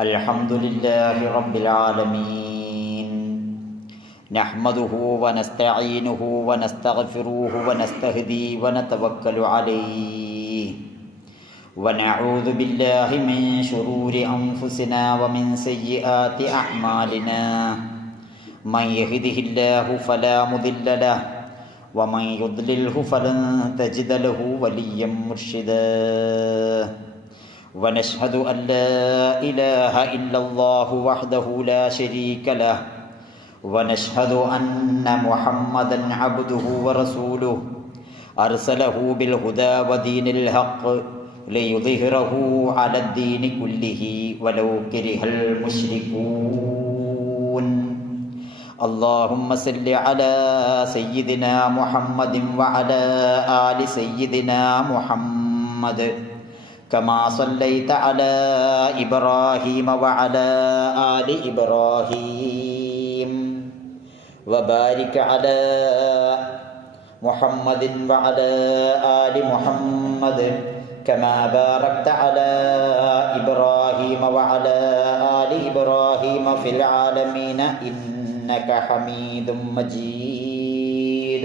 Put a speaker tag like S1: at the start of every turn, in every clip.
S1: الحمد لله رب العالمين. نحمده ونستعينه ونستغفره ونستهدي ونتوكل عليه. ونعوذ بالله من شرور أنفسنا ومن سيئات أعمالنا. من يهده الله فلا مضل له ومن يضلله فلن تجد له وليا مرشدا. ونشهد أن لا إله إلا الله وحده لا شريك له. ونشهد أن محمدا عبده ورسوله. أرسله بالهدى ودين الحق ليظهره على الدين كله ولو كره المشركون. اللهم صل على سيدنا محمد وعلى آل سيدنا محمد. كما صليت على إبراهيم وعلى آل إبراهيم وبارك على محمد وعلى آل محمد كما باركت على إبراهيم وعلى آل إبراهيم في العالمين إنك حميد مجيد.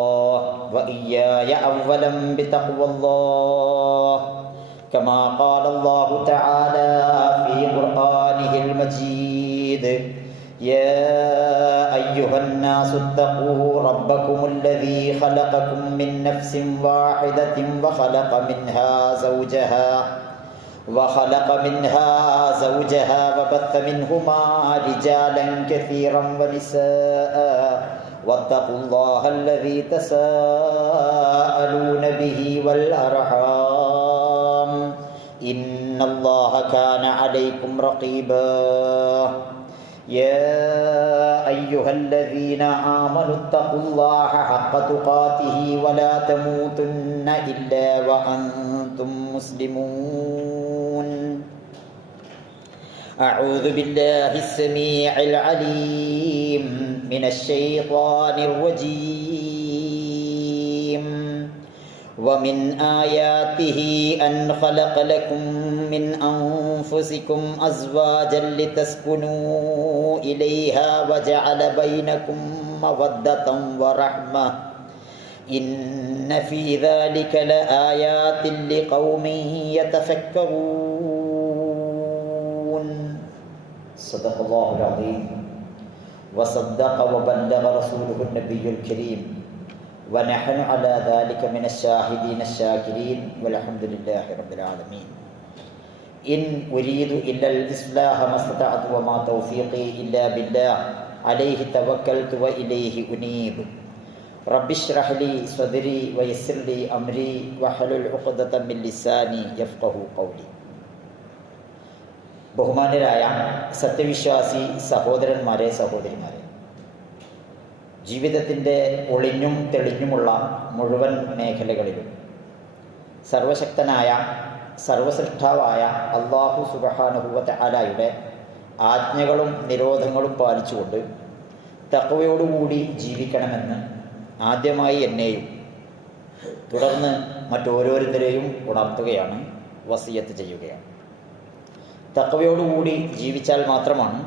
S1: وإياي أولا بتقوى الله. كما قال الله تعالى في قرآنه المجيد يا أيها الناس اتقوا ربكم الذي خلقكم من نفس واحدة وخلق منها زوجها وخلق منها زوجها وبث منهما رجالا كثيرا ونساء. واتقوا الله الذي تساءلون به والأرحام. إن الله كان عليكم رقيبا. يا أيها الذين آمنوا اتقوا الله حق تقاته ولا تموتن إلا وأنتم مسلمون. أعوذ بالله السميع العليم. من الشيطان الرجيم. ومن آياته أن خلق لكم من أنفسكم أزواجا لتسكنوا إليها وجعل بينكم مودة ورحمة. إن في ذلك لآيات لقوم يتفكرون. صدق الله العظيم. وصدق وبلغ رسوله النبي الكريم ونحن على ذلك من الشاهدين الشاكرين والحمد لله رب العالمين إن أريد إلا الإصلاح ما استطعت وما توفيقي إلا بالله عليه توكلت وإليه أنيب رب اشرح لي صدري ويسر لي أمري واحلل عقدة من لساني يفقه قولي ബഹുമാന്യരായ സത്യവിശ്വാസി സഹോദരന്മാരെ സഹോദരിമാരെ. ജീവിതത്തിന്റെ ഒളിഞ്ഞും തെളിഞ്ഞുമുള്ള മുഴുവൻ മേഖലകളിലും സർവശക്തനായ സർവസൃഷ്ടാവായ അള്ളാഹു സുബഹാനുഭൂവത്തെ ആലായുടെ ആജ്ഞകളും നിരോധങ്ങളും പാലിച്ചുകൊണ്ട് തക്കവയോടുകൂടി ജീവിക്കണമെന്ന് ആദ്യമായി എന്നെയും തുടർന്ന് മറ്റോരോരുത്തരെയും ഉണർത്തുകയാണ് വസിയത്ത് ചെയ്യുകയാണ്. തക്കവയോടുകൂടി ജീവിച്ചാൽ മാത്രമാണ്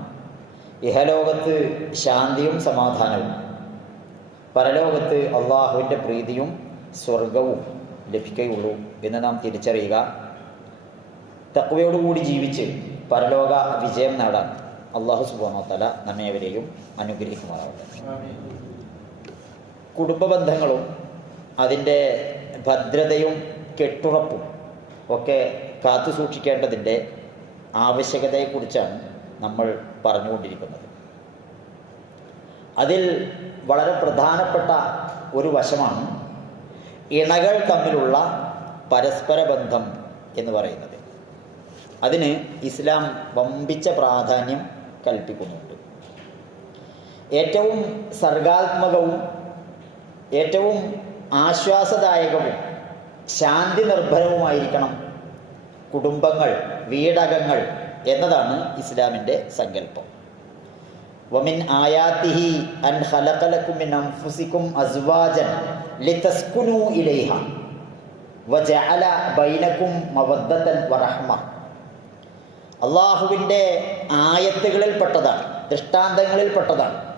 S1: ഇഹലോകത്ത് ശാന്തിയും സമാധാനവും. പരലോകത്ത് അള്ളാഹുവിന്റെ പ്രീതിയും സ്വർഗവും ലഭിക്കുകയുള്ളൂ എന്ന് നാം തിരിച്ചറിയുക. തക്വയോടുകൂടി ജീവിച്ച് പരലോക വിജയം നേടാൻ അള്ളാഹു സുബാനോത്തല നമ്മേവരെയും അനുഗ്രഹിക്കുമാറാവട്ടെ. കുടുംബ ബന്ധങ്ങളും അതിന്റെ ഭദ്രതയും കെട്ടുറപ്പും ഒക്കെ കാത്തു സൂക്ഷിക്കേണ്ടതിന്റെ ആവശ്യകതയെക്കുറിച്ചാണ് നമ്മൾ പറഞ്ഞുകൊണ്ടിരിക്കുന്നത്. അതിൽ വളരെ പ്രധാനപ്പെട്ട ഒരു വശമാണ് ഇണകൾ തമ്മിലുള്ള പരസ്പര ബന്ധം എന്ന് പറയുന്നത്. അതിന് ഇസ്ലാം വമ്പിച്ച പ്രാധാന്യം കൽപ്പിക്കുന്നുണ്ട്. ഏറ്റവും സർഗാത്മകവും ഏറ്റവും ആശ്വാസദായകവും ശാന്തി നിർഭരവുമായിരിക്കണം കുടുംബങ്ങൾ വീടകങ്ങൾ എന്നതാണ് ഇസ്ലാമിന്റെ സങ്കല്പം. വമിൻ ആയാത്തിഹി അൻ ഖലഖലക്കും അംഫുസിക്കും അസ്വാജൻ ലിതസ്കുനു ഇലൈഹ. വജഅല ബൈനക്കും മവദ്ദത്തൻ വറഹ്മ. അള്ളാഹുവിന്റെ ആയത്തുകളിൽ പെട്ടതാണ് ദൃഷ്ടാന്തങ്ങളിൽ പെട്ടതാണ്.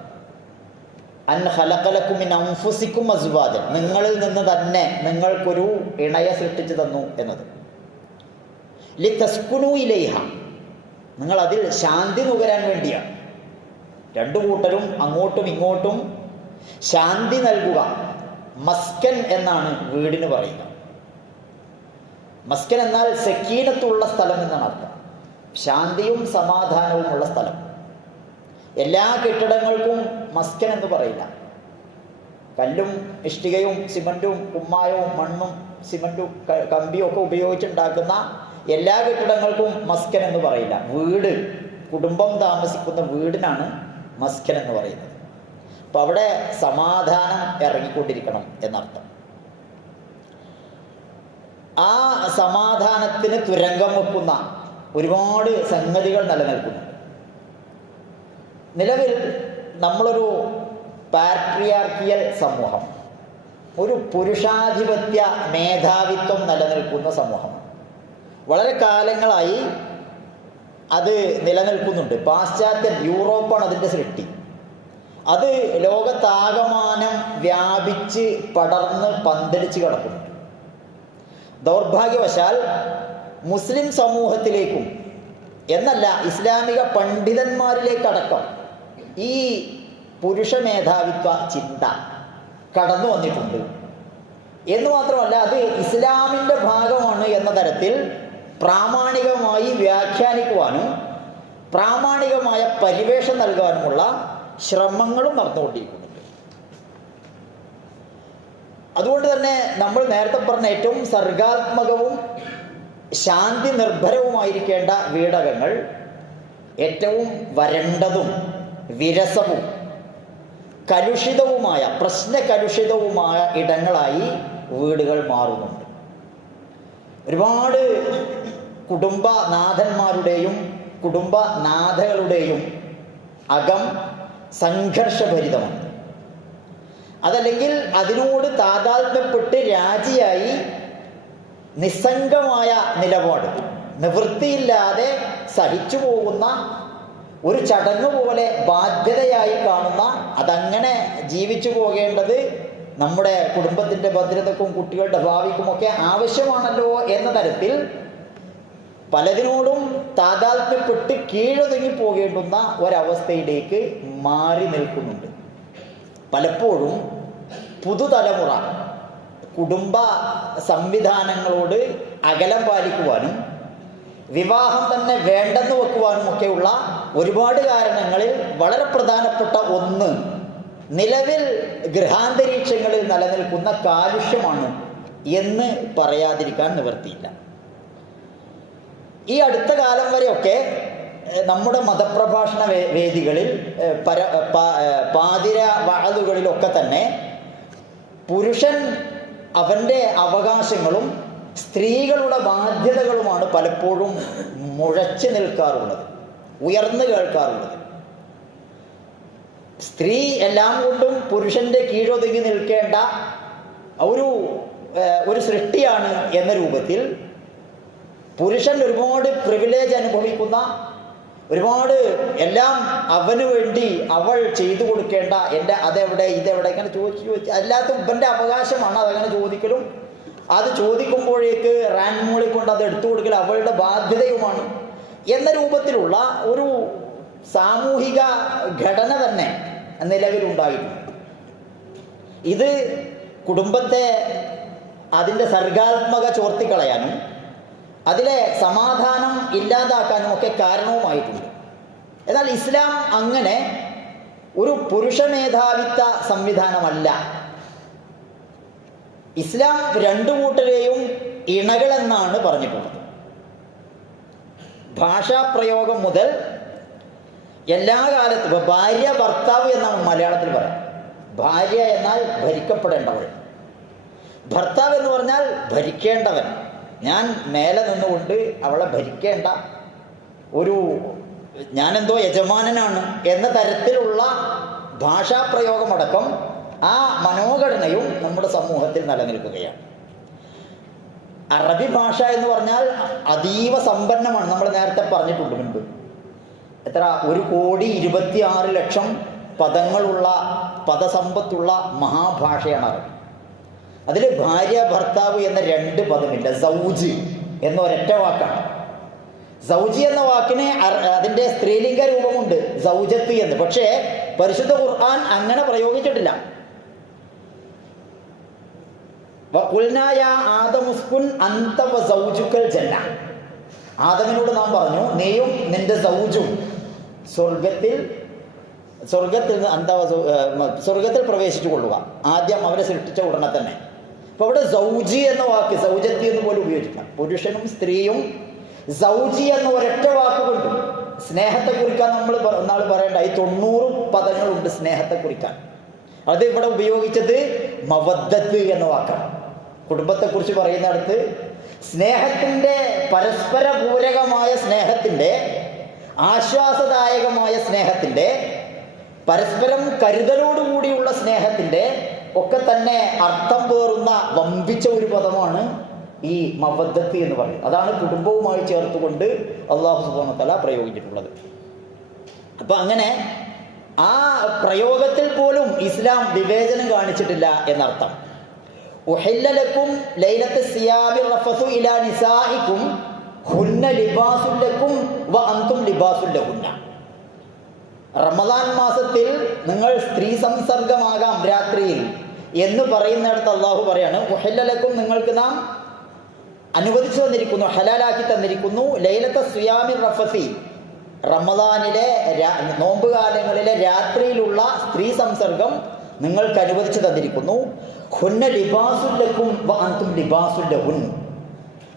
S1: അൻ ഹലക്കലക്കും മിൻ അംഫുസിക്കും അസ്വാജൻ നിങ്ങളിൽ നിന്ന് തന്നെ നിങ്ങൾക്കൊരു ഇണയെ സൃഷ്ടിച്ചു തന്നു എന്നത്. ലി തസ്കുനു ഇലൈഹ. നിങ്ങൾ അതിൽ ശാന്തി നുകരാൻ വേണ്ടിയാണ് രണ്ടു കൂട്ടരും അങ്ങോട്ടും ഇങ്ങോട്ടും ശാന്തി നൽകുക. മസ്കൻ എന്നാണ് വീടിന് പറയുക. മസ്കൻ എന്നാൽ സക്കീനത്തുള്ള സ്ഥലം എന്നാണ് അർത്ഥം. ശാന്തിയും സമാധാനവും ഉള്ള സ്ഥലം. എല്ലാ കെട്ടിടങ്ങൾക്കും മസ്കൻ എന്ന് പറയില്ല. കല്ലും ഇഷ്ടികയും സിമന്റും കുമ്മായവും മണ്ണും സിമന്റും കമ്പിയും ഒക്കെ ഉപയോഗിച്ചുണ്ടാക്കുന്ന എല്ലാ കെട്ടിടങ്ങൾക്കും മസ്കൻ എന്ന് പറയില്ല. വീട് കുടുംബം താമസിക്കുന്ന വീടിനാണ് മസ്കൻ എന്ന് പറയുന്നത്. അപ്പോൾ അവിടെ സമാധാനം ഇറങ്ങിക്കൊണ്ടിരിക്കണം എന്നർത്ഥം. ആ സമാധാനത്തിന് തുരങ്കം വെക്കുന്ന ഒരുപാട് സംഗതികൾ നിലനിൽക്കുന്നു. നിലവിൽ നമ്മളൊരു പാട്രിയാർക്കിയൽ സമൂഹം. ഒരു പുരുഷാധിപത്യ മേധാവിത്വം നിലനിൽക്കുന്ന സമൂഹമാണ് വളരെ കാലങ്ങളായി അത് നിലനിൽക്കുന്നുണ്ട്. പാശ്ചാത്യ യൂറോപ്പാണ് അതിന്റെ സൃഷ്ടി. അത് ലോകത്താകമാനം വ്യാപിച്ച് പടർന്ന് പന്തലിച്ച് കിടക്കുന്നുണ്ട് ദൗർഭാഗ്യവശാൽ മുസ്ലിം സമൂഹത്തിലേക്കും എന്നല്ല ഇസ്ലാമിക പണ്ഡിതന്മാരിലേക്കടക്കം ഈ പുരുഷ മേധാവിത്വ ചിന്ത കടന്നു വന്നിട്ടുണ്ട്. എന്ന് മാത്രമല്ല അത് ഇസ്ലാമിന്റെ ഭാഗമാണ് എന്ന തരത്തിൽ പ്രാമാണികമായി വ്യാഖ്യാനിക്കുവാനും പ്രാമാണികമായ പരിവേഷം നൽകാനുമുള്ള ശ്രമങ്ങളും നടന്നുകൊണ്ടിരിക്കുന്നുണ്ട്. അതുകൊണ്ട് തന്നെ നമ്മൾ നേരത്തെ പറഞ്ഞ ഏറ്റവും സർഗാത്മകവും ശാന്തി നിർഭരവുമായിരിക്കേണ്ട വീടകങ്ങൾ ഏറ്റവും വരണ്ടതും വിരസവും കലുഷിതവുമായ പ്രശ്നകലുഷിതവുമായ ഇടങ്ങളായി വീടുകൾ മാറുന്നുണ്ട്. ഒരുപാട് കുടുംബനാഥന്മാരുടെയും കുടുംബനാഥകളുടെയും അകം സംഘർഷഭരിതമാണ്. അതല്ലെങ്കിൽ അതിനോട് താതാത്മ്യപ്പെട്ട് രാജിയായി നിസ്സംഗമായ നിലപാട് നിവൃത്തിയില്ലാതെ സഹിച്ചു പോകുന്ന ഒരു ചടങ്ങ് പോലെ ബാധ്യതയായി കാണുന്ന അതങ്ങനെ ജീവിച്ചു പോകേണ്ടത് നമ്മുടെ കുടുംബത്തിന്റെ ഭദ്രതക്കും കുട്ടികളുടെ ഭാവിക്കുമൊക്കെ ആവശ്യമാണല്ലോ എന്ന തരത്തിൽ പലതിനോടും താതാത്മ്യപ്പെട്ട് കീഴൊതുങ്ങി പോകേണ്ടുന്ന ഒരവസ്ഥയിലേക്ക് മാറി നിൽക്കുന്നുണ്ട്. പലപ്പോഴും പുതുതലമുറ കുടുംബ സംവിധാനങ്ങളോട് അകലം പാലിക്കുവാനും വിവാഹം തന്നെ വേണ്ടെന്ന് വെക്കുവാനും ഒക്കെയുള്ള ഒരുപാട് കാരണങ്ങളിൽ വളരെ പ്രധാനപ്പെട്ട ഒന്ന് നിലവിൽ ഗൃഹാന്തരീക്ഷങ്ങളിൽ നിലനിൽക്കുന്ന കാലുഷ്യമാണ് എന്ന് പറയാതിരിക്കാൻ നിവർത്തിയില്ല ഈ അടുത്ത കാലം വരെയൊക്കെ നമ്മുടെ മതപ്രഭാഷണ വേദികളിൽ പര പാതിര വാതുകളിലൊക്കെ തന്നെ പുരുഷൻ അവന്റെ അവകാശങ്ങളും സ്ത്രീകളുടെ ബാധ്യതകളുമാണ് പലപ്പോഴും മുഴച്ചു നിൽക്കാറുള്ളത്. ഉയർന്നു കേൾക്കാറുള്ളത്. സ്ത്രീ എല്ലാം കൊണ്ടും പുരുഷന്റെ കീഴൊതുങ്ങി നിൽക്കേണ്ട ഒരു ഒരു സൃഷ്ടിയാണ് എന്ന രൂപത്തിൽ പുരുഷൻ ഒരുപാട് പ്രിവിലേജ് അനുഭവിക്കുന്ന ഒരുപാട് എല്ലാം അവന് വേണ്ടി അവൾ ചെയ്തു കൊടുക്കേണ്ട എന്റെ അതെവിടെ ഇതെവിടെ ഇങ്ങനെ ചോദിച്ച് ചോദിച്ച് അല്ലാത്ത ഇവന്റെ അവകാശമാണ് അതങ്ങനെ ചോദിക്കലും. അത് ചോദിക്കുമ്പോഴേക്ക് റാൻമോളിൽ മൂളി കൊണ്ട് അത് എടുത്തു കൊടുക്കൽ അവളുടെ ബാധ്യതയുമാണ്. എന്ന രൂപത്തിലുള്ള ഒരു സാമൂഹിക ഘടന തന്നെ നിലവിലുണ്ടായിരുന്നു. ഇത് കുടുംബത്തെ അതിന്റെ സർഗാത്മക ചോർത്തിക്കളയാനും അതിലെ സമാധാനം ഇല്ലാതാക്കാനും ഒക്കെ കാരണവുമായിട്ടുണ്ട്. എന്നാൽ ഇസ്ലാം അങ്ങനെ ഒരു പുരുഷ മേധാവിത്വ സംവിധാനമല്ല. ഇസ്ലാം രണ്ടു കൂട്ടരെയും ഇണകളെന്നാണ് പറഞ്ഞിട്ടുള്ളത്. ഭാഷാപ്രയോഗം മുതൽ എല്ലാ കാലത്തും ഇപ്പോൾ ഭാര്യ ഭർത്താവ് എന്നാണ് മലയാളത്തിൽ പറയാം. ഭാര്യ എന്നാൽ ഭരിക്കപ്പെടേണ്ടവൾ. ഭർത്താവ് എന്ന് പറഞ്ഞാൽ ഭരിക്കേണ്ടവൻ. ഞാൻ മേലെ നിന്നുകൊണ്ട് അവളെ ഭരിക്കേണ്ട ഒരു ഞാനെന്തോ യജമാനനാണ് എന്ന തരത്തിലുള്ള ഭാഷാപ്രയോഗമടക്കം ആ മനോഘടനയും നമ്മുടെ സമൂഹത്തിൽ നിലനിൽക്കുകയാണ്. അറബി ഭാഷ എന്ന് പറഞ്ഞാൽ അതീവ സമ്പന്നമാണ്. നമ്മൾ നേരത്തെ പറഞ്ഞിട്ടുണ്ട് മുൻപ്. എത്ര? ഒരു കോടി ഇരുപത്തി ആറ് ലക്ഷം പദങ്ങളുള്ള പദസമ്പത്തുള്ള മഹാഭാഷയാണ് അറബി. അതിൽ ഭാര്യ ഭർത്താവ് എന്ന രണ്ട് പദമില്ല. സൗജ് എന്ന ഒരൊറ്റ വാക്കാണ്. സൗജി എന്ന വാക്കിന് അതിന്റെ സ്ത്രീലിംഗ രൂപമുണ്ട്. സൗജത്ത് എന്ന്. പക്ഷേ പരിശുദ്ധ ഖുർആൻ അങ്ങനെ പ്രയോഗിച്ചിട്ടില്ല. ആദമിനോട് നാം പറഞ്ഞു നീയും നിന്റെ സൗജും സ്വർഗത്തിൽ സ്വർഗത്തിൽ നിന്ന് സ്വർഗത്തിൽ പ്രവേശിച്ചു കൊള്ളുക. ആദ്യം അവരെ സൃഷ്ടിച്ച ഉടനെ തന്നെ. അപ്പൊ അവിടെ സൗജി എന്ന വാക്ക് സൗജത്തി എന്ന് പോലും ഉപയോഗിക്കാം. പുരുഷനും സ്ത്രീയും സൗജി എന്ന ഒരൊറ്റ വാക്ക് കൊണ്ട് സ്നേഹത്തെ കുറിക്കാൻ നമ്മൾ നാൾ പറയേണ്ട. ഈ തൊണ്ണൂറ് പദങ്ങളുണ്ട് സ്നേഹത്തെ കുറിക്കാൻ. അത് ഇവിടെ ഉപയോഗിച്ചത് മവദ്ദത്ത് എന്ന വാക്കാണ്. കുടുംബത്തെക്കുറിച്ച് പറയുന്നിടത്ത് സ്നേഹത്തിന്റെ പരസ്പര പൂരകമായ സ്നേഹത്തിന്റെ ആശ്വാസദായകമായ സ്നേഹത്തിന്റെ പരസ്പരം കരുതലോടുകൂടിയുള്ള സ്നേഹത്തിന്റെ ഒക്കെ തന്നെ അർത്ഥം പേറുന്ന വമ്പിച്ച ഒരു പദമാണ് ഈ മവദ്ദത്ത് എന്ന് പറയുന്നത്. അതാണ് കുടുംബവുമായി ചേർത്തുകൊണ്ട് അള്ളാഹു സുബാനത്തല പ്രയോഗിച്ചിട്ടുള്ളത്. അപ്പൊ അങ്ങനെ ആ പ്രയോഗത്തിൽ പോലും ഇസ്ലാം വിവേചനം കാണിച്ചിട്ടില്ല എന്നർത്ഥം. ഉഹല്ലലക്കും റഫസു ഇലാ വ റമദാൻ മാസത്തിൽ നിങ്ങൾ സ്ത്രീ സംസർഗമാകാം രാത്രിയിൽ എന്ന് പറയുന്നിടത്ത് അള്ളാഹു പറയാണ് ഉഹല്ലലക്കും നിങ്ങൾക്ക് നാം അനുവദിച്ചു തന്നിരിക്കുന്നു ഹലാലാക്കി തന്നിരിക്കുന്നു ലൈലത്തെ സുയാമി റഫസി. റമദാനിലെ നോമ്പ് കാലങ്ങളിലെ രാത്രിയിലുള്ള സ്ത്രീ സംസർഗം നിങ്ങൾക്ക് അനുവദിച്ചു തന്നിരിക്കുന്നു. ലിബാസുല്ലഹുൻ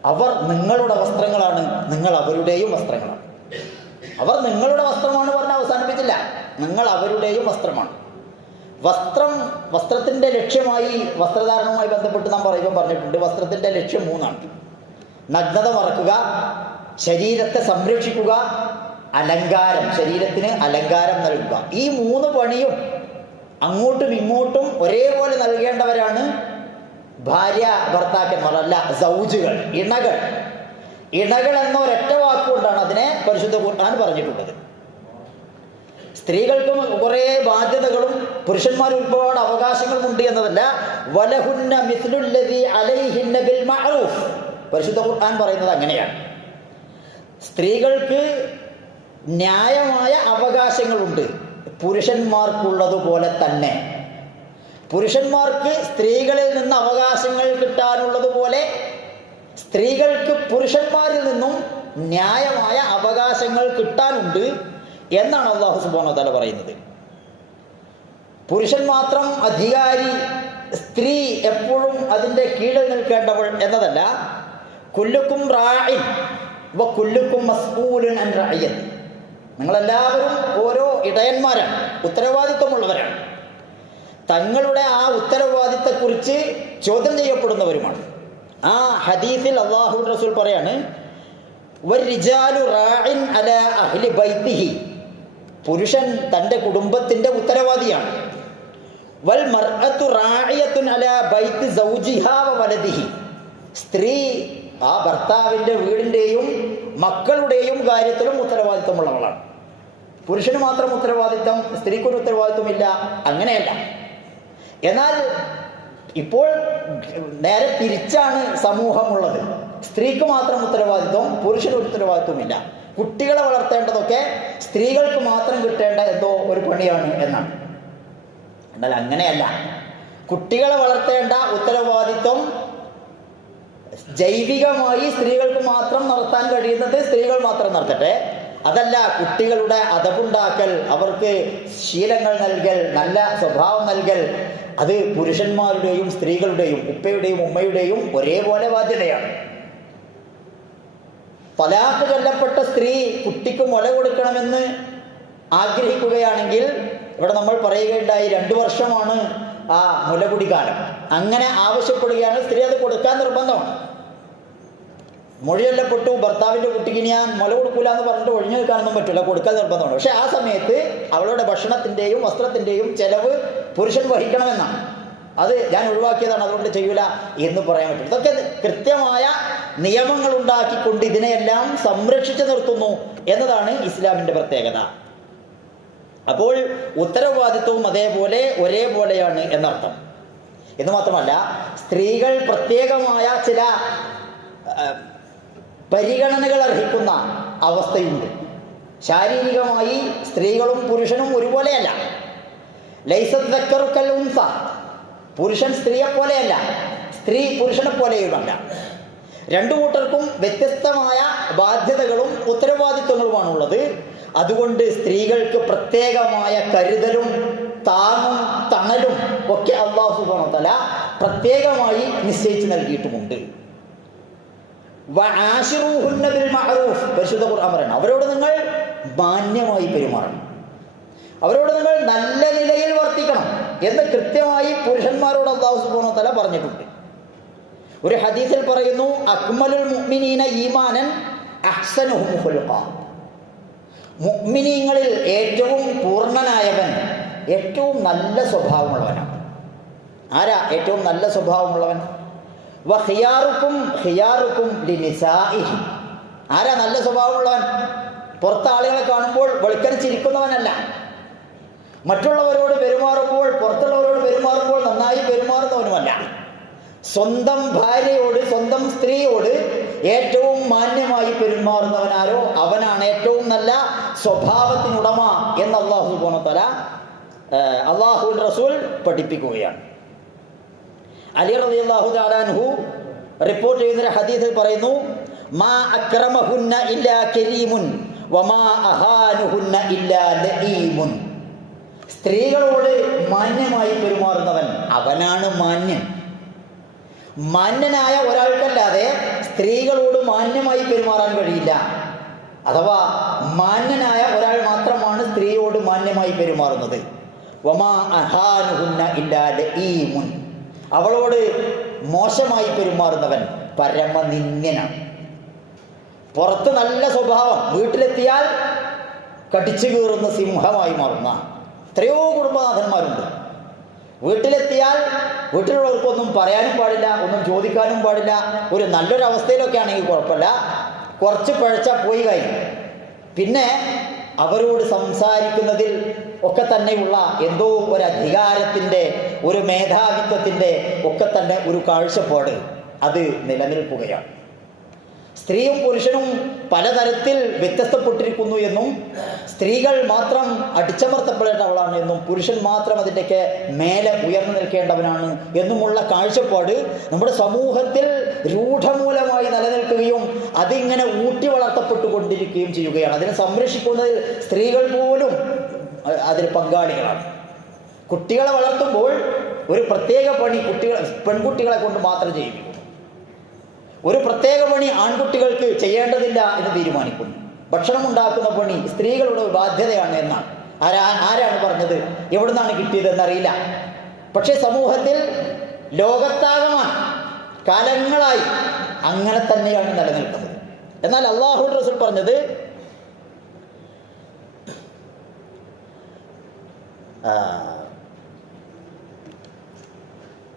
S1: അവർ നിങ്ങളുടെ വസ്ത്രങ്ങളാണ് നിങ്ങൾ അവരുടെയും വസ്ത്രങ്ങളാണ്. അവർ നിങ്ങളുടെ വസ്ത്രമാണ് പറഞ്ഞ് അവസാനിപ്പിച്ചില്ല. നിങ്ങൾ അവരുടെയും വസ്ത്രമാണ്. വസ്ത്രം വസ്ത്രത്തിന്റെ ലക്ഷ്യമായി വസ്ത്രധാരണവുമായി ബന്ധപ്പെട്ട് നാം പറയുമ്പോൾ പറഞ്ഞിട്ടുണ്ട് വസ്ത്രത്തിന്റെ ലക്ഷ്യം മൂന്നാണ്. നഗ്നത മറക്കുക ശരീരത്തെ സംരക്ഷിക്കുക അലങ്കാരം ശരീരത്തിന് അലങ്കാരം നൽകുക. ഈ മൂന്ന് പണിയും അങ്ങോട്ടും ഇങ്ങോട്ടും ഒരേപോലെ നൽകേണ്ടവരാണ് ഭാര്യ ഭർത്താക്കന്മാർ അല്ല സൗജുകൾ ഇണകൾ. ഇണകൾ എന്ന ഒരൊറ്റ വാക്കുകൊണ്ടാണ് അതിനെ പരിശുദ്ധ ഖുർആൻ പറഞ്ഞിട്ടുള്ളത്. സ്ത്രീകൾക്കും കുറേ ബാധ്യതകളും പുരുഷന്മാർ ഒരുപാട് അവകാശങ്ങളും ഉണ്ട് എന്നതല്ല. വലഹുന്ന മിസ്ലുല്ലദി അലൈഹിന്ന മഅറൂഫ്. പരിശുദ്ധ ഖുർആൻ പറയുന്നത് അങ്ങനെയാണ്. സ്ത്രീകൾക്ക് ന്യായമായ അവകാശങ്ങളുണ്ട്. പുരുഷന്മാർക്കുള്ളതുപോലെ തന്നെ. പുരുഷന്മാർക്ക് സ്ത്രീകളിൽ നിന്ന് അവകാശങ്ങൾ കിട്ടാനുള്ളതുപോലെ സ്ത്രീകൾക്ക് പുരുഷന്മാരിൽ നിന്നും ന്യായമായ അവകാശങ്ങൾ കിട്ടാനുണ്ട് എന്നാണ് അള്ളാഹു സുബാനോ തല പറയുന്നത്. പുരുഷൻ മാത്രം അധികാരി സ്ത്രീ എപ്പോഴും അതിന്റെ കീഴിൽ നിൽക്കേണ്ടവൾ എന്നതല്ല. കുല്ലുക്കും റായിൻ വ കുല്ലുക്കും മസ്കൂലൻ അൻ റായിയത്ത് നിങ്ങളെല്ലാവരും ഓരോ ഇടയന്മാരാണ് ഉത്തരവാദിത്വമുള്ളവരാണ്. തങ്ങളുടെ ആ ഉത്തരവാദിത്തക്കുറിച്ച് ചോദ്യം ചെയ്യപ്പെടുന്നവരുമാണ്. ആ ഹദീസിൽ അള്ളാഹു റസൂൽ പറയാണ്. പുരുഷൻ തന്റെ കുടുംബത്തിന്റെ ഉത്തരവാദിയാണ്. വൽ അലാ ബൈത്തി സൗജിഹാ വ വലദിഹി. സ്ത്രീ ആ ഭർത്താവിന്റെ വീടിന്റെയും മക്കളുടെയും കാര്യത്തിലും ഉത്തരവാദിത്തമുള്ളവളാണ് പുരുഷന് മാത്രം ഉത്തരവാദിത്തം സ്ത്രീക്കൊരു ഉത്തരവാദിത്വമില്ല അങ്ങനെയല്ല. എന്നാൽ ഇപ്പോൾ നേരെ തിരിച്ചാണ് സമൂഹമുള്ളത്. സ്ത്രീക്ക് മാത്രം ഉത്തരവാദിത്വം പുരുഷന് ഉത്തരവാദിത്വമില്ല. കുട്ടികളെ വളർത്തേണ്ടതൊക്കെ സ്ത്രീകൾക്ക് മാത്രം കിട്ടേണ്ട എന്തോ ഒരു പണിയാണ് എന്നാണ്. എന്നാൽ അങ്ങനെയല്ല. കുട്ടികളെ വളർത്തേണ്ട ഉത്തരവാദിത്വം ജൈവികമായി സ്ത്രീകൾക്ക് മാത്രം നടത്താൻ കഴിയുന്നത് സ്ത്രീകൾ മാത്രം നടത്തട്ടെ. അതല്ല കുട്ടികളുടെ അതവുണ്ടാക്കൽ അവർക്ക് ശീലങ്ങൾ നൽകൽ നല്ല സ്വഭാവം നൽകൽ അത് പുരുഷന്മാരുടെയും സ്ത്രീകളുടെയും ഉപ്പയുടെയും ഉമ്മയുടെയും ഒരേപോലെ ബാധ്യതയാണ്. തലാഖ് ചൊല്ലപ്പെട്ട സ്ത്രീ കുട്ടിക്ക് മുല കൊടുക്കണമെന്ന് ആഗ്രഹിക്കുകയാണെങ്കിൽ ഇവിടെ നമ്മൾ പറയുകയുണ്ടായി രണ്ടു വർഷമാണ് ആ മുലകുടി കാലം അങ്ങനെ ആവശ്യപ്പെടുകയാണ് സ്ത്രീ അത് കൊടുക്കാൻ നിർബന്ധമാണ്. മൊഴിയൊല്ലപ്പെട്ടു ഭർത്താവിന്റെ കുട്ടിക്ക് ഞാൻ മുല കൊടുക്കൂല എന്ന് പറഞ്ഞിട്ട് ഒഴിഞ്ഞു നിൽക്കാനൊന്നും പറ്റില്ല കൊടുക്കാൻ നിർബന്ധമാണ്. പക്ഷെ ആ സമയത്ത് അവളുടെ ഭക്ഷണത്തിന്റെയും വസ്ത്രത്തിന്റെയും ചെലവ് പുരുഷൻ വഹിക്കണമെന്നാണ്. അത് ഞാൻ ഒഴിവാക്കിയതാണ് അതുകൊണ്ട് ചെയ്യൂല എന്ന് പറയാൻ പറ്റും ഇതൊക്കെ കൃത്യമായ നിയമങ്ങൾ ഉണ്ടാക്കിക്കൊണ്ട് ഇതിനെയെല്ലാം സംരക്ഷിച്ചു നിർത്തുന്നു എന്നതാണ് ഇസ്ലാമിന്റെ പ്രത്യേകത. അപ്പോൾ ഉത്തരവാദിത്വവും അതേപോലെ ഒരേപോലെയാണ് എന്നർത്ഥം. എന്ന് മാത്രമല്ല സ്ത്രീകൾ പ്രത്യേകമായ ചില പരിഗണനകൾ അർഹിക്കുന്ന അവസ്ഥയുണ്ട്. ശാരീരികമായി സ്ത്രീകളും പുരുഷനും ഒരുപോലെയല്ല. ലൈസക്കറുക്കൽ ഉൻസ. പുരുഷൻ സ്ത്രീയെ പോലെയല്ല സ്ത്രീ പുരുഷനെ പോലെയുമല്ല. രണ്ടു കൂട്ടർക്കും വ്യത്യസ്തമായ ബാധ്യതകളും ഉത്തരവാദിത്വങ്ങളുമാണുള്ളത്. അതുകൊണ്ട് സ്ത്രീകൾക്ക് പ്രത്യേകമായ കരുതലും താങ്ങും തണലും ഒക്കെ അള്ളാഹു സുബാനത്തല പ്രത്യേകമായി നിശ്ചയിച്ച് നൽകിയിട്ടുമുണ്ട്. പരിശുദ്ധ ഖുർആൻ അവരോട് നിങ്ങൾ മാന്യമായി പെരുമാറണം. അവരോട് നിങ്ങൾ നല്ല നിലയിൽ വർത്തിക്കണം എന്ന് കൃത്യമായി പുരുഷന്മാരോട് അള്ളാഹു സുബ്ഹാനഹു തല പറഞ്ഞിട്ടുണ്ട്. ഒരു ഹദീസിൽ പറയുന്നു അക്മലുൽ മുഅ്മിനീന ഈമാനൻ അഹ്സനുഹും മുഅ്മിനീങ്ങളിൽ ഏറ്റവും പൂർണനായവൻ ഏറ്റവും നല്ല സ്വഭാവമുള്ളവനാണ്. ആരാ ഏറ്റവും നല്ല സ്വഭാവമുള്ളവൻ? ആരാ നല്ല സ്വഭാവമുള്ളവൻ? പുറത്ത് ആളുകളെ കാണുമ്പോൾ വെളുക്കരിച്ചിരിക്കുന്നവനല്ല മറ്റുള്ളവരോട് പെരുമാറുമ്പോൾ പുറത്തുള്ളവരോട് പെരുമാറുമ്പോൾ നന്നായി പെരുമാറുന്നവനുമല്ല. സ്വന്തം ഭാര്യയോട് സ്വന്തം സ്ത്രീയോട് ഏറ്റവും മാന്യമായി പെരുമാറുന്നവനാരോ അവനാണ് ഏറ്റവും നല്ല സ്വഭാവത്തിനുടമ എന്ന് അള്ളാഹു പോണത്തല അള്ളാഹു റസൂൽ പഠിപ്പിക്കുകയാണ്. അലി റളിയല്ലാഹു താലാൻഹു റിപ്പോർട്ട് ചെയ്യുന്ന ഹദീസിൽ പറയുന്നു മാ അക്രമഹുന്ന ഇല്ലാ കരീമുൻ വമാ അഹാനുഹുന്ന ഇല്ലാ ലഈമുൻ. സ്ത്രീകളോട് മാന്യമായി പെരുമാറുന്നവൻ അവനാണ് മാന്യൻ. മാന്യനായ ഒരാൾക്കല്ലാതെ സ്ത്രീകളോട് മാന്യമായി പെരുമാറാൻ കഴിയില്ല. അഥവാ മാന്യനായ ഒരാൾ മാത്രമാണ് സ്ത്രീയോട് മാന്യമായി പെരുമാറുന്നത്. വമാ അഹാനുഹുന്ന ഇല്ലാ ലഈമുൻ. അവളോട് മോശമായി പെരുമാറുന്നവൻ പരമനിന്യനാണ് പുറത്ത് നല്ല സ്വഭാവം വീട്ടിലെത്തിയാൽ കടിച്ചു കീറുന്ന സിംഹമായി മാറുന്ന എത്രയോ കുടുംബനാഥന്മാരുണ്ട്. വീട്ടിലെത്തിയാൽ വീട്ടിലുള്ളവർക്കൊന്നും പറയാനും പാടില്ല ഒന്നും ചോദിക്കാനും പാടില്ല ഒരു നല്ലൊരു അവസ്ഥയിലൊക്കെ ആണെങ്കിൽ കുഴപ്പമില്ല. കുറച്ച് പഴച്ച പോയി കഴിഞ്ഞു. പിന്നെ അവരോട് സംസാരിക്കുന്നതിൽ ഒക്കെ തന്നെയുള്ള എന്തോ ഒരു അധികാരത്തിന്റെ ഒരു മേധാവിത്വത്തിന്റെ ഒക്കെ തന്നെ ഒരു കാഴ്ചപ്പാട് അത് നിലനിൽക്കുകയാണ് സ്ത്രീയും പുരുഷനും പലതരത്തിൽ വ്യത്യസ്തപ്പെട്ടിരിക്കുന്നു എന്നും സ്ത്രീകൾ മാത്രം അടിച്ചമർത്തപ്പെടേണ്ടവളാണ് എന്നും പുരുഷൻ മാത്രം അതിന്റെയൊക്കെ മേലെ ഉയർന്നു നിൽക്കേണ്ടവനാണ് എന്നുമുള്ള കാഴ്ചപ്പാട് നമ്മുടെ സമൂഹത്തിൽ രൂഢമൂലമായി നിലനിൽക്കുകയും അതിങ്ങനെ ഊട്ടി വളർത്തപ്പെട്ടുകൊണ്ടിരിക്കുകയും ചെയ്യുകയാണ്. അതിനെ സംരക്ഷിക്കുന്നതിൽ സ്ത്രീകൾ പോലും അതിൽ പങ്കാളികളാണ്. കുട്ടികളെ വളർത്തുമ്പോൾ ഒരു പ്രത്യേക പണി കുട്ടികൾ പെൺകുട്ടികളെ കൊണ്ട് മാത്രം ചെയ്യുന്നു ഒരു പ്രത്യേക പണി ആൺകുട്ടികൾക്ക് ചെയ്യേണ്ടതില്ല എന്ന് തീരുമാനിക്കുന്നു. ഭക്ഷണം ഉണ്ടാക്കുന്ന പണി സ്ത്രീകളുടെ ബാധ്യതയാണ് എന്നാണ്. ആരാ ആരാണ് പറഞ്ഞത്? എവിടുന്നാണ് നിന്നാണ് കിട്ടിയതെന്നറിയില്ല. പക്ഷേ സമൂഹത്തിൽ ലോകത്താകമാണ് കാലങ്ങളായി അങ്ങനെ തന്നെയാണ് നിലനിൽക്കുന്നത്. എന്നാൽ അള്ളാഹു റസൂൽ പറഞ്ഞത് ആ,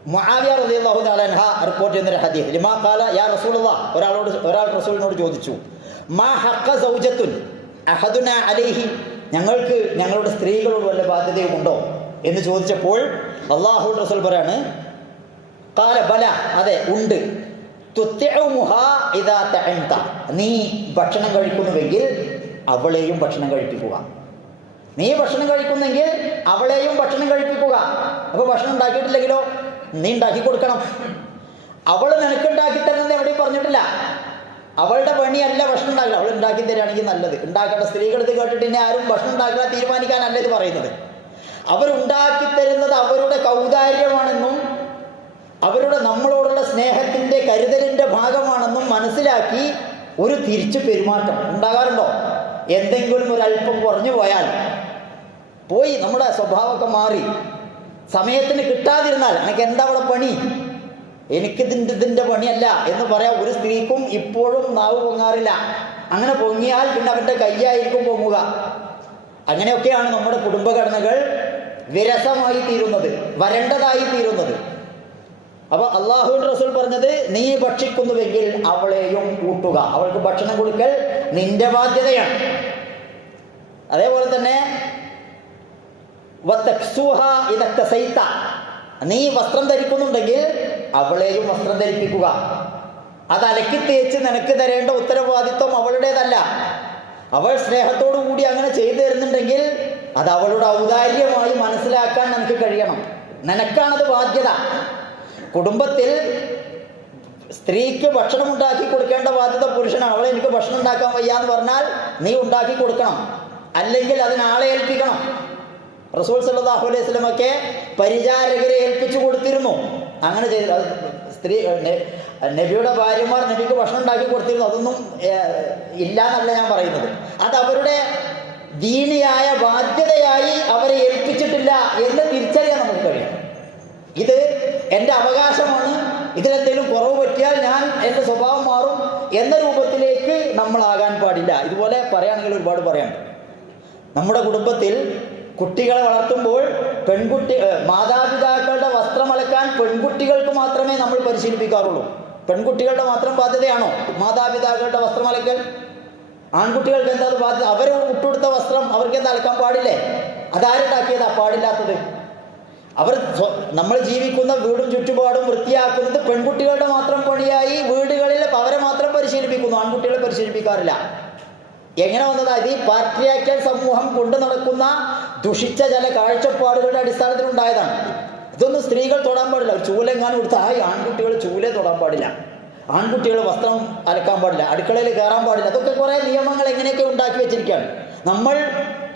S1: മുആവിയ റളിയല്ലാഹു തആല അൻഹ റിപ്പോർട്ട് ചെയ്യുന്ന ഹദീസ്. ലിമാ ഖാല യാ റസൂലുള്ള ഒരാളോട് ഒരാൾ റസൂലിനോട് ചോദിച്ചു മാ ഹഖ സൗജത്തുൻ അഹദുന അലൈഹി ഞങ്ങൾക്ക് ഞങ്ങളുടെ സ്ത്രീകളോട് വല്ല ബാധ്യതയുമുണ്ടോ എന്ന് ചോദിച്ചപ്പോൾ അള്ളാഹു റസൂൽ പറയാണ് കാല ബല അതെ ഉണ്ട്. നീ ഭക്ഷണം കഴിക്കുന്നുവെങ്കിൽ അവളെയും ഭക്ഷണം കഴിപ്പിക്കുക. നീ ഭക്ഷണം കഴിക്കുന്നെങ്കിൽ അവളെയും ഭക്ഷണം കഴിപ്പിക്കുക. അപ്പോൾ ഭക്ഷണം ഉണ്ടാക്കിയിട്ടില്ലെങ്കിലോ? നീ ഉണ്ടാക്കി കൊടുക്കണം. അവൾ നിനക്ക് ഉണ്ടാക്കി തരുന്നത് എവിടെയും പറഞ്ഞിട്ടില്ല. അവളുടെ പണിയല്ല ഭക്ഷണം ഉണ്ടാക്കില്ല അവൾ ഉണ്ടാക്കി തരികയാണെങ്കിൽ നല്ലത്. ഉണ്ടാക്കേണ്ട സ്ത്രീകൾ ഇത് കേട്ടിട്ട് ഇനി ആരും ഭക്ഷണം ഉണ്ടാക്കാൻ തീരുമാനിക്കാനല്ല ഇത് പറയുന്നത്. അവരുണ്ടാക്കി തരുന്നത് അവരുടെ കൗതാര്യമാണെന്നും അവരുടെ നമ്മളോടുള്ള സ്നേഹത്തിന്റെ കരുതലിന്റെ ഭാഗമാണെന്നും മനസ്സിലാക്കി ഒരു തിരിച്ചു പെരുമാറ്റം ഉണ്ടാകാറുണ്ടോ? എന്തെങ്കിലും ഒരു അല്പം കുറഞ്ഞു പോയാൽ പോയി നമ്മുടെ സ്വഭാവമൊക്കെ മാറി. സമയത്തിന് കിട്ടാതിരുന്നാൽ എനിക്ക് എന്താ അവിടെ പണി? എനിക്ക് ഇതിന്റെ ഇതിന്റെ പണിയല്ല എന്ന് പറയാൻ ഒരു സ്ത്രീക്കും ഇപ്പോഴും നാവ് പൊങ്ങാറില്ല. അങ്ങനെ പൊങ്ങിയാൽ പിന്നെ അവന്റെ കയ്യായിരിക്കും പൊങ്ങുക. അങ്ങനെയൊക്കെയാണ് നമ്മുടെ കുടുംബഘടനകൾ വിരസമായി തീരുന്നത് വരണ്ടതായി തീരുന്നത്. അപ്പോൾ അള്ളാഹു റസൂൽ പറഞ്ഞത് നീ ഭക്ഷിക്കുന്നുവെങ്കിൽ അവളെയും കൂട്ടുക. അവൾക്ക് ഭക്ഷണം കൊടുക്കൽ നിന്റെ ബാധ്യതയാണ്. അതേപോലെ തന്നെ നീ വസ്ത്രം ധരിക്കുന്നുണ്ടെങ്കിൽ അവളെയും വസ്ത്രം ധരിപ്പിക്കുക. അത് അലക്കി തേച്ച് നിനക്ക് തരേണ്ട ഉത്തരവാദിത്വം അവളുടേതല്ല. അവൾ സ്നേഹത്തോടു കൂടി അങ്ങനെ ചെയ്തു തരുന്നുണ്ടെങ്കിൽ അത് അവളുടെ ഔദാര്യമായി മനസ്സിലാക്കാൻ നിനക്ക് കഴിയണം. നിനക്കാണത് ബാധ്യത. കുടുംബത്തിൽ സ്ത്രീക്ക് ഭക്ഷണം ഉണ്ടാക്കി കൊടുക്കേണ്ട ബാധ്യത പുരുഷനാണ്. അവളെ എനിക്ക് ഭക്ഷണം ഉണ്ടാക്കാൻ വയ്യ എന്ന് പറഞ്ഞാൽ നീ ഉണ്ടാക്കി കൊടുക്കണം. അല്ലെങ്കിൽ അതിനാളെ ഏൽപ്പിക്കണം. റസൂൽ സല്ലാഹു അലൈഹി സ്വലമൊക്കെ പരിചാരകരെ ഏൽപ്പിച്ചു കൊടുത്തിരുന്നു. അങ്ങനെ ചെയ്തു അത് സ്ത്രീ നബിയുടെ ഭാര്യമാർ നബിക്ക് ഭക്ഷണം ഉണ്ടാക്കി കൊടുത്തിരുന്നു. അതൊന്നും ഇല്ല എന്നല്ല ഞാൻ പറയുന്നത്. അത് അവരുടെ ദീനിയായ ബാധ്യതയായി അവരെ ഏൽപ്പിച്ചിട്ടില്ല എന്ന് തിരിച്ചറിയാൻ നമുക്ക് കഴിയും. ഇത് എന്റെ അവകാശമാണ്. ഇതിലെന്തെങ്കിലും കുറവ് പറ്റിയാൽ ഞാൻ എന്റെ സ്വഭാവം മാറും എന്ന രൂപത്തിലേക്ക് നമ്മളാകാൻ പാടില്ല. ഇതുപോലെ പറയുകയാണെങ്കിൽ ഒരുപാട് പറയാം നമ്മുടെ കുടുംബത്തിൽ കുട്ടികളെ വളർത്തുമ്പോൾ പെൺകുട്ടി മാതാപിതാക്കളുടെ വസ്ത്രം അലക്കാൻ പെൺകുട്ടികൾക്ക് മാത്രമേ നമ്മൾ പരിശീലിപ്പിക്കാറുള്ളൂ. പെൺകുട്ടികളുടെ മാത്രം ബാധ്യതയാണോ മാതാപിതാക്കളുടെ വസ്ത്രം അലക്കൽ? ആൺകുട്ടികൾക്ക് എന്താ ബാധ്യത? അവർ വിട്ടുകൊടുത്ത വസ്ത്രം അവർക്ക് എന്താ അലക്കാൻ പാടില്ലേ? അതാരുണ്ടാക്കിയതാ? പാടില്ലാത്തത്. അവർ നമ്മൾ ജീവിക്കുന്ന വീടും ചുറ്റുപാടും വൃത്തിയാക്കുന്നത് പെൺകുട്ടികളുടെ മാത്രം പണിയായി വീടുകളിൽ അവരെ മാത്രം പരിശീലിപ്പിക്കുന്നു. ആൺകുട്ടികളെ പരിശീലിപ്പിക്കാറില്ല. എങ്ങനെ വന്നതാ? ഈ പാർട്ടിയാക്കൽ സമൂഹം കൊണ്ടു നടക്കുന്ന ദുഷിച്ച ചില കാഴ്ചപ്പാടുകളുടെ അടിസ്ഥാനത്തിൽ ഉണ്ടായതാണ് ഇതൊന്നും സ്ത്രീകൾ തൊടാൻ പാടില്ല. ചൂലെങ്ങാനും കൊടുത്ത് ആ ആൺകുട്ടികൾ ചൂലെ തൊടാൻ പാടില്ല. ആൺകുട്ടികൾ വസ്ത്രം അലക്കാൻ പാടില്ല. അടുക്കളയിൽ കയറാൻ പാടില്ല. അതൊക്കെ കുറേ നിയമങ്ങൾ എങ്ങനെയൊക്കെ ഉണ്ടാക്കി വെച്ചിരിക്കുകയാണ്. നമ്മൾ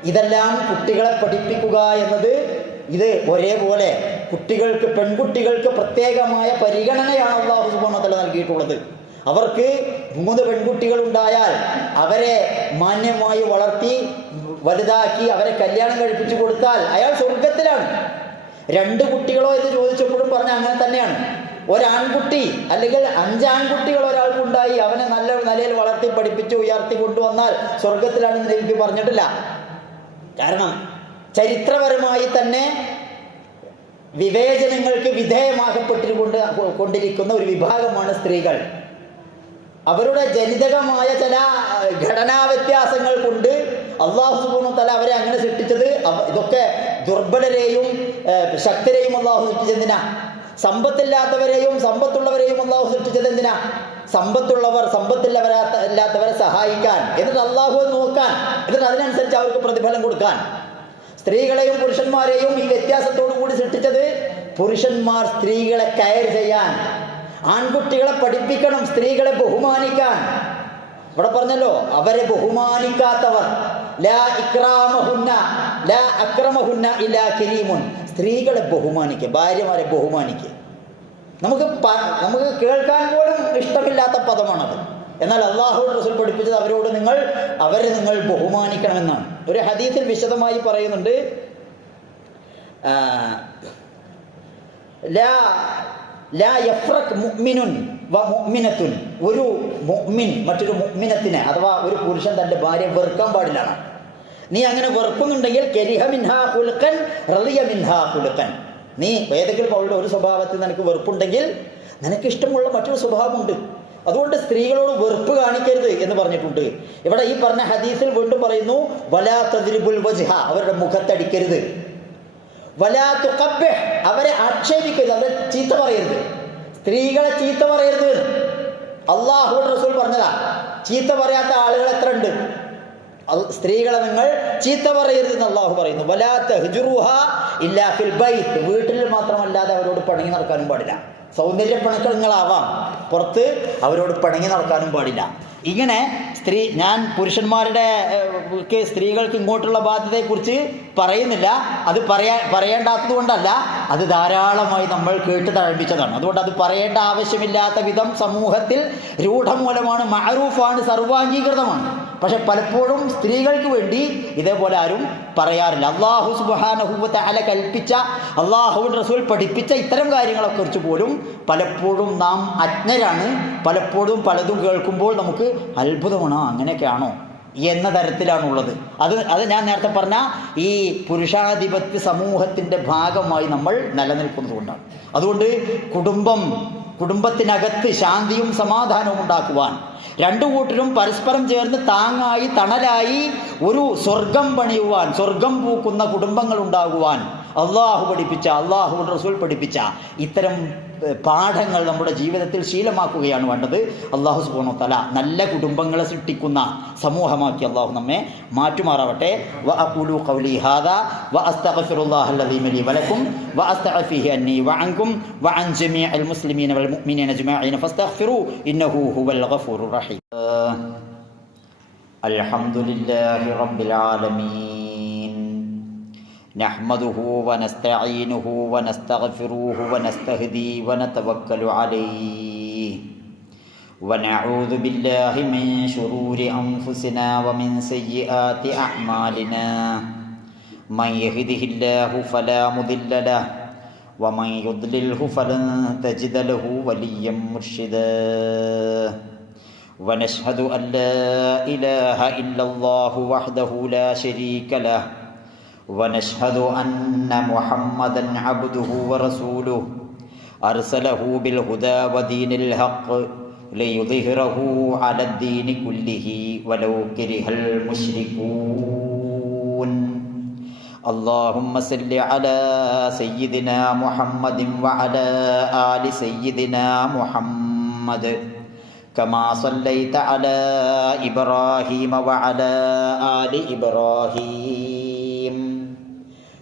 S1: ഇതെല്ലാം കുട്ടികളെ പഠിപ്പിക്കുക എന്നത് ഇത് ഒരേപോലെ കുട്ടികൾക്ക് പെൺകുട്ടികൾക്ക് പ്രത്യേകമായ പരിഗണനയാണ് അള്ളാഹു സുബാനത്തല നൽകിയിട്ടുള്ളത്. അവർക്ക് മൂന്ന് പെൺകുട്ടികൾ ഉണ്ടായാൽ അവരെ മാന്യമായി വളർത്തി വലുതാക്കി അവരെ കല്യാണം കഴിപ്പിച്ചു കൊടുത്താൽ അയാൾ സ്വർഗത്തിലാണ്. രണ്ട് കുട്ടികളോ എന്ന് ചോദിച്ചപ്പോഴും പറഞ്ഞ അങ്ങനെ തന്നെയാണ്. ഒരാൺകുട്ടി അല്ലെങ്കിൽ അഞ്ചാൺകുട്ടികൾ ഒരാൾക്കുണ്ടായി അവനെ നല്ല നിലയിൽ വളർത്തി പഠിപ്പിച്ച് ഉയർത്തി കൊണ്ടുവന്നാൽ സ്വർഗത്തിലാണെന്ന് എനിക്ക് പറഞ്ഞിട്ടില്ല. കാരണം ചരിത്രപരമായി തന്നെ വിവേചനങ്ങൾക്ക് വിധേയമാകപ്പെട്ടിരുകൊണ്ട് കൊണ്ടിരിക്കുന്ന ഒരു വിഭാഗമാണ് സ്ത്രീകൾ. അവരുടെ ജനിതകമായ ചില ഘടനാ വ്യത്യാസങ്ങൾ കൊണ്ട് അള്ളാഹു സുബാനു തല അവരെ അങ്ങനെ സൃഷ്ടിച്ചത്. ഇതൊക്കെ ദുർബലരെയും ശക്തരെയും അള്ളാഹു സൃഷ്ടിച്ചെന്തിനാ സമ്പത്തില്ലാത്തവരെയും സമ്പത്തുള്ളവരെയും അള്ളാഹു സൃഷ്ടിച്ചത് എന്തിനാ? സമ്പത്തുള്ളവർ സമ്പത്തില്ലവരാത്ത ഇല്ലാത്തവരെ സഹായിക്കാൻ. എന്നിട്ട് അള്ളാഹു നോക്കാൻ. എന്നിട്ട് അതിനനുസരിച്ച് അവർക്ക് പ്രതിഫലം കൊടുക്കാൻ. സ്ത്രീകളെയും പുരുഷന്മാരെയും ഈ വ്യത്യാസത്തോടു കൂടി സൃഷ്ടിച്ചത് പുരുഷന്മാർ സ്ത്രീകളെ കയർ ചെയ്യാൻ. ആൺകുട്ടികളെ പഠിപ്പിക്കണം സ്ത്രീകളെ ബഹുമാനിക്കാൻ. ഇവിടെ പറഞ്ഞല്ലോ അവരെ ബഹുമാനിക്കാത്തവർ. സ്ത്രീകളെ ബഹുമാനിക്കുക ഭാര്യമാരെ ബഹുമാനിക്കുക നമുക്ക് നമുക്ക് കേൾക്കാൻ പോലും ഇഷ്ടമില്ലാത്ത പദമാണത്. എന്നാൽ അള്ളാഹു റസൂൽ പഠിപ്പിച്ചത് അവരോട് നിങ്ങൾ അവരെ നിങ്ങൾ ബഹുമാനിക്കണമെന്നാണ്. ഒരു ഹദീസിൽ വിശദമായി പറയുന്നുണ്ട് ഒരു മുഅ്മിൻ മറ്റൊരു മുഅ്മിനത്തിനെ അഥവാ ഒരു പുരുഷൻ തന്റെ ഭാര്യ വെറുക്കാൻ പാടില്ലാണ് നീ അങ്ങനെ വെറുക്കുന്നുണ്ടെങ്കിൽ നീ ഏതെങ്കിലും അവളുടെ ഒരു സ്വഭാവത്തിൽ നിനക്ക് വെറുപ്പുണ്ടെങ്കിൽ നിനക്ക് ഇഷ്ടമുള്ള മറ്റൊരു സ്വഭാവമുണ്ട്. അതുകൊണ്ട് സ്ത്രീകളോട് വെറുപ്പ് കാണിക്കരുത് എന്ന് പറഞ്ഞിട്ടുണ്ട്. ഇവിടെ ഈ പറഞ്ഞ ഹദീസിൽ വീണ്ടും പറയുന്നു വലാ തദ്രിബുൽ വജ്ഹ അവരുടെ മുഖത്തടിക്കരുത്. വലാ തുഖബ്ബിഹ് അവരെ ആക്ഷേപിക്കരുത് അവരെ ചീത്ത പറയരുത്. സ്ത്രീകളെ ചീത്ത പറയരുത്. അള്ളാഹു റസൂൽ പറഞ്ഞതാ ചീത്ത പറയാത്ത ആളുകൾ എത്ര ഉണ്ട്? സ്ത്രീകളെ നിങ്ങൾ ചീത്ത പറയരുത് അള്ളാഹു പറയുന്നു. വലാത്ത ഹിജുറുഹ ഇല്ലാഫിൽ ബൈത്ത്. വീട്ടിൽ മാത്രമല്ലാതെ അവരോട് പണങ്ങി നടക്കാനും പാടില്ല. സൗന്ദര്യ പണക്കളങ്ങളാവാം പുറത്ത് അവരോട് പണങ്ങി നടക്കാനും പാടില്ല. ഇങ്ങനെ സ്ത്രീ ഞാൻ പുരുഷന്മാരുടെ സ്ത്രീകൾക്ക് ഇങ്ങോട്ടുള്ള ബാധ്യതയെക്കുറിച്ച് പറയുന്നില്ല. അത് പറയാ പറയേണ്ടാത്തത് കൊണ്ടല്ല. അത് ധാരാളമായി നമ്മൾ കേട്ട് തഴപ്പിച്ചതാണ് അതുകൊണ്ട് അത് പറയേണ്ട ആവശ്യമില്ലാത്ത വിധം സമൂഹത്തിൽ രൂഢമൂലമാണ്. മഹറൂഫാണ് സർവാംഗീകൃതമാണ്. പക്ഷെ പലപ്പോഴും സ്ത്രീകൾക്ക് വേണ്ടി ഇതേപോലെ ആരും പറയാറില്ല. അള്ളാഹു സുബാനഹുബത്തെ അല കൽപ്പിച്ച അള്ളാഹു റസൂൽ പഠിപ്പിച്ച ഇത്തരം കാര്യങ്ങളെ കുറിച്ച് പോലും പലപ്പോഴും നാം അജ്ഞരാണ്. പലപ്പോഴും പലതും കേൾക്കുമ്പോൾ നമുക്ക് അത്ഭുതമാണോ. അങ്ങനെയൊക്കെയാണോ? എന്ന തരത്തിലാണുള്ളത്. അത് അത് ഞാൻ നേരത്തെ പറഞ്ഞ ഈ പുരുഷാധിപത്യ സമൂഹത്തിന്റെ ഭാഗമായി നമ്മൾ നിലനിൽക്കുന്നത് കൊണ്ടാണ്. അതുകൊണ്ട് കുടുംബം കുടുംബത്തിനകത്ത് ശാന്തിയും സമാധാനവും ഉണ്ടാക്കുവാൻ രണ്ടു കൂട്ടരും പരസ്പരം ചേർന്ന് താങ്ങായി തണലായി ഒരു സ്വർഗം പണിയുവാൻ സ്വർഗം പൂക്കുന്ന കുടുംബങ്ങൾ ഉണ്ടാകുവാൻ. അള്ളാഹു പഠിപ്പിച്ച അള്ളാഹു റസൂൽ പഠിപ്പിച്ച ഇത്തരം പാഠങ്ങൾ നമ്മുടെ ജീവിതത്തിൽ ശീലമാക്കുകയാണ് വേണ്ടത്. അള്ളാഹു സുബോണോ തല നല്ല കുടുംബങ്ങളെ സൃഷ്ടിക്കുന്ന സമൂഹമാക്കി അള്ളാഹു നമ്മെ മാറ്റുമാറാവട്ടെ. വ അഖൂലു ഖൗലി ഹാദാ വ അസ്തഗ്ഫിറുല്ലാഹ അല്ലദീ ലി വലക്കും വ അസ്തഗ്ഫിഹി അന്നി വ അൻകും വ അൻ ജമീഅൽ മുസ്ലിമീന വൽ മുഅ്മിനീന ജമാഇൻ ഫസ്തഗ്ഫിറു ഇന്നഹു ഹുവൽ ഗഫൂറുർ റഹീം. അൽഹംദുലില്ലാഹി റബ്ബിൽ ആലമീൻ. نحمده ونستعينه ونستغفره ونستهدي ونتوكل عليه. ونعوذ بالله من شرور أنفسنا ومن سيئات أعمالنا. من يهده الله فلا مضل له ومن يضلله فلن تجد له وليا مرشدا. ونشهد أن لا إله إلا الله وحده لا شريك له ونشهد أن محمدا عبده ورسوله. أرسله بالهدى ودين الحق ليظهره على الدين كله ولو كره المشركون. اللهم صل على سيدنا محمد وعلى آل سيدنا محمد. كما صليت على إبراهيم وعلى آل إبراهيم.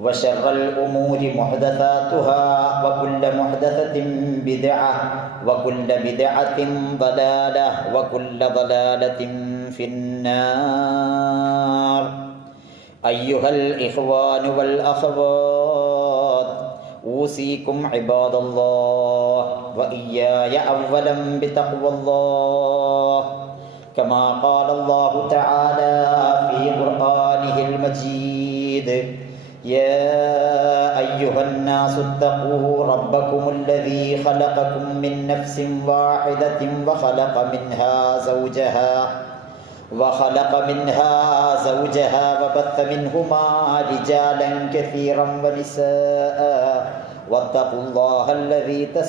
S1: وشر الأمور محدثاتها وكل محدثة بدعة وكل بدعة ضلالة وكل ضلالة في النار. أيها الإخوان والأخوات أوصيكم عباد الله وإياي أولا بتقوى الله. كما قال الله تعالى في قرآنه المجيد يا أيها الناس اتقوا ربكم الذي خلقكم من نفس واحدة وخلق منها زوجها وخلق منها زوجها وبث منهما رجالا كثيرا ونساء. واتقوا الله الذي تس